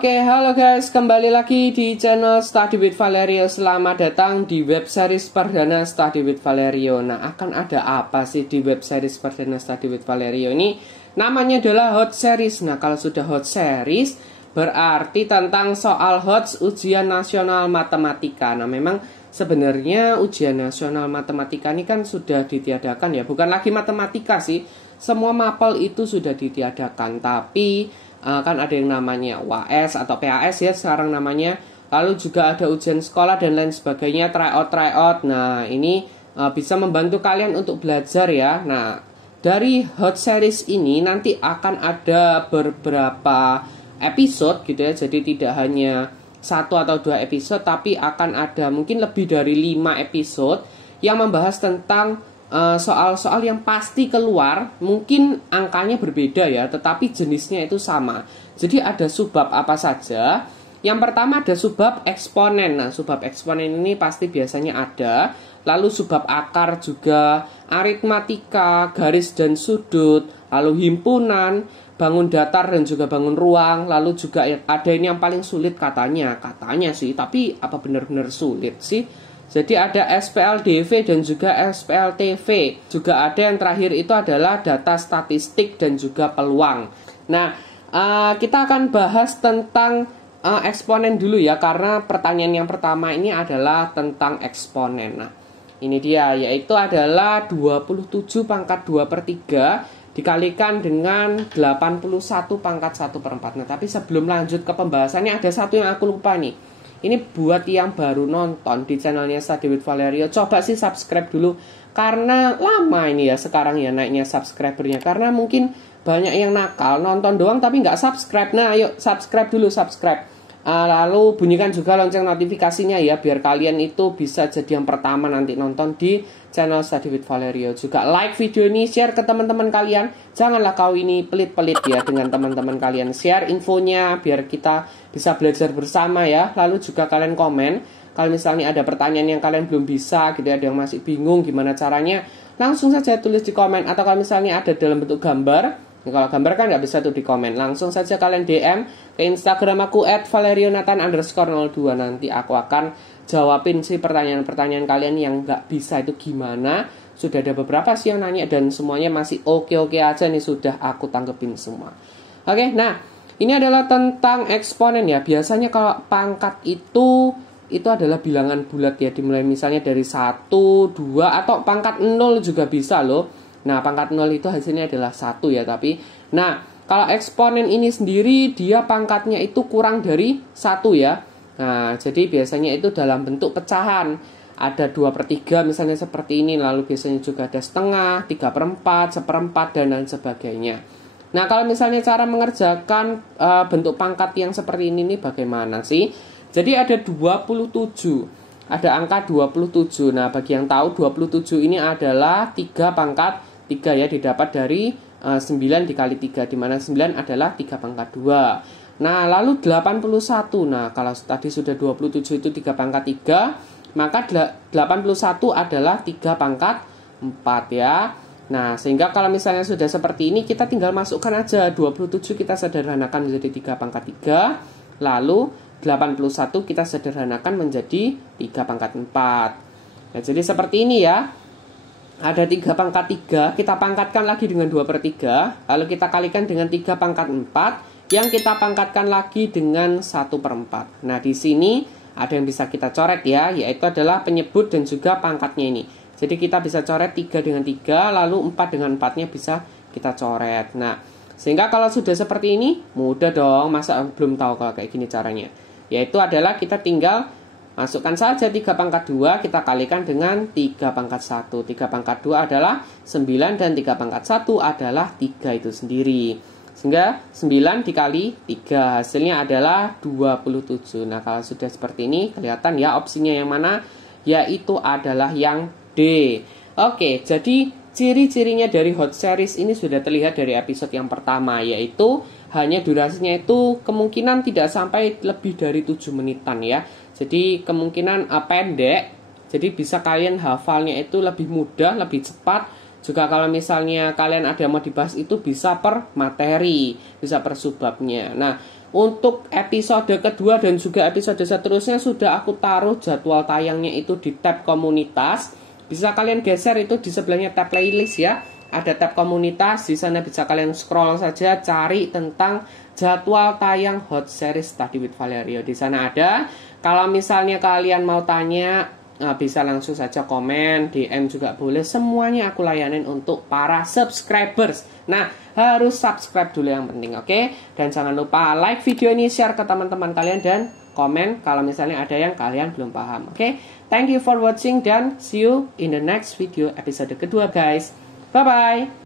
Oke, halo guys, kembali lagi di channel Study with Valerio. Selamat datang di web series perdana Study with Valerio. Nah, akan ada apa sih di web series perdana Study with Valerio ini? Namanya adalah Hot Series. Nah, kalau sudah Hot Series, berarti tentang soal HOTS ujian nasional matematika. Nah, memang sebenarnya ujian nasional matematika ini kan sudah ditiadakan ya. Bukan lagi matematika sih, semua mapel itu sudah ditiadakan. Tapi kan ada yang namanya UAS atau PAS ya sekarang namanya. Lalu juga ada ujian sekolah dan lain sebagainya, tryout. Nah, ini bisa membantu kalian untuk belajar ya. Nah, dari Hot Series ini nanti akan ada beberapa episode gitu ya. Jadi tidak hanya 1 atau 2 episode, tapi akan ada mungkin lebih dari 5 episode yang membahas tentang soal-soal yang pasti keluar. Mungkin angkanya berbeda ya, tetapi jenisnya itu sama. Jadi ada subbab apa saja. Yang pertama ada subbab eksponen. Nah, subbab eksponen ini pasti biasanya ada. Lalu subbab akar juga, aritmatika, garis dan sudut, lalu himpunan, bangun datar dan juga bangun ruang. Lalu juga ada ini yang paling sulit katanya sih, tapi apa benar-benar sulit sih? Jadi ada SPLDV dan juga SPLTV. Juga ada yang terakhir itu adalah data statistik dan juga peluang. Nah, kita akan bahas tentang eksponen dulu ya, karena pertanyaan yang pertama ini adalah tentang eksponen. Nah, ini dia, yaitu adalah 27 pangkat 2/3 dikalikan dengan 81 pangkat 1/4. Nah, tapi sebelum lanjut ke pembahasannya ada satu yang aku lupa nih. Ini buat yang baru nonton di channelnya Study with Valerio, coba sih subscribe dulu. Karena lama ini ya sekarang ya naiknya subscribernya. Karena mungkin banyak yang nakal, nonton doang tapi nggak subscribe. Nah, ayo subscribe dulu, subscribe. Lalu bunyikan juga lonceng notifikasinya ya, biar kalian itu bisa jadi yang pertama nanti nonton di channel Study with Valerio. Juga like video ini, share ke teman-teman kalian. Janganlah kau ini pelit-pelit ya dengan teman-teman kalian. Share infonya biar kita bisa belajar bersama ya. Lalu juga kalian komen kalau misalnya ada pertanyaan yang kalian belum bisa gitu, ada yang masih bingung gimana caranya, langsung saja tulis di komen. Atau kalau misalnya ada dalam bentuk gambar, kalau gambar kan nggak bisa tuh di komen, langsung saja kalian DM ke Instagram aku @valerionathan_02. Nanti aku akan jawabin sih pertanyaan-pertanyaan kalian yang nggak bisa itu gimana. Sudah ada beberapa sih yang nanya dan semuanya masih oke-oke aja nih, sudah aku tanggepin semua. Oke, nah ini adalah tentang eksponen ya. Biasanya kalau pangkat itu adalah bilangan bulat ya, dimulai misalnya dari 1, 2 atau pangkat 0 juga bisa loh. Nah, pangkat 0 itu hasilnya adalah 1 ya, tapi nah, kalau eksponen ini sendiri dia pangkatnya itu kurang dari 1 ya. Nah, jadi biasanya itu dalam bentuk pecahan. Ada 2/3 misalnya seperti ini, lalu biasanya juga ada setengah, 3/4, 1/4 dan lain sebagainya. Nah, kalau misalnya cara mengerjakan bentuk pangkat yang seperti ini nih bagaimana sih? Jadi ada 27. Ada angka 27. Nah, bagi yang tahu 27 ini adalah 3 pangkat 3 ya, didapat dari 9 dikali 3, di mana 9 adalah 3 pangkat 2. Nah, lalu 81. Nah, kalau tadi sudah 27 itu 3 pangkat 3, maka 81 adalah 3 pangkat 4 ya. Nah, sehingga kalau misalnya sudah seperti ini, kita tinggal masukkan aja 27 kita sederhanakan menjadi 3 pangkat 3, lalu 81 kita sederhanakan menjadi 3 pangkat 4. Nah, jadi seperti ini ya. Ada 3 pangkat 3, kita pangkatkan lagi dengan 2/3, lalu kita kalikan dengan 3 pangkat 4, yang kita pangkatkan lagi dengan 1/4. Nah, di sini ada yang bisa kita coret ya, yaitu adalah penyebut dan juga pangkatnya ini. Jadi kita bisa coret 3 dengan 3, lalu 4 dengan 4-nya bisa kita coret. Nah, sehingga kalau sudah seperti ini, mudah dong, masa belum tahu kalau kayak gini caranya. Yaitu adalah kita tinggal masukkan saja 3 pangkat 2, kita kalikan dengan 3 pangkat 1. 3 pangkat 2 adalah 9 dan 3 pangkat 1 adalah 3 itu sendiri. Sehingga 9 dikali 3 hasilnya adalah 27. Nah, kalau sudah seperti ini kelihatan ya opsinya yang mana, yaitu adalah yang D. Oke, jadi ciri-cirinya dari Hot Series ini sudah terlihat dari episode yang pertama, yaitu hanya durasinya itu kemungkinan tidak sampai lebih dari 7 menitan ya. Jadi kemungkinan pendek, jadi bisa kalian hafalnya itu lebih mudah, lebih cepat. Juga kalau misalnya kalian ada yang mau dibahas itu bisa per materi, bisa per subbabnya. Nah, Untuk episode kedua dan juga episode seterusnya sudah aku taruh jadwal tayangnya itu di tab komunitas. Bisa kalian geser itu di sebelahnya tab playlist ya. Ada tab komunitas, di sana bisa kalian scroll saja cari tentang jadwal tayang Hot Series Study with Valerio. Di sana ada. Kalau misalnya kalian mau tanya, bisa langsung saja komen, DM juga boleh. Semuanya aku layanin untuk para subscribers. Nah, harus subscribe dulu yang penting, oke? Dan jangan lupa like video ini, share ke teman-teman kalian, dan komen kalau misalnya ada yang kalian belum paham, oke? Thank you for watching dan see you in the next video episode kedua, guys. Bye-bye!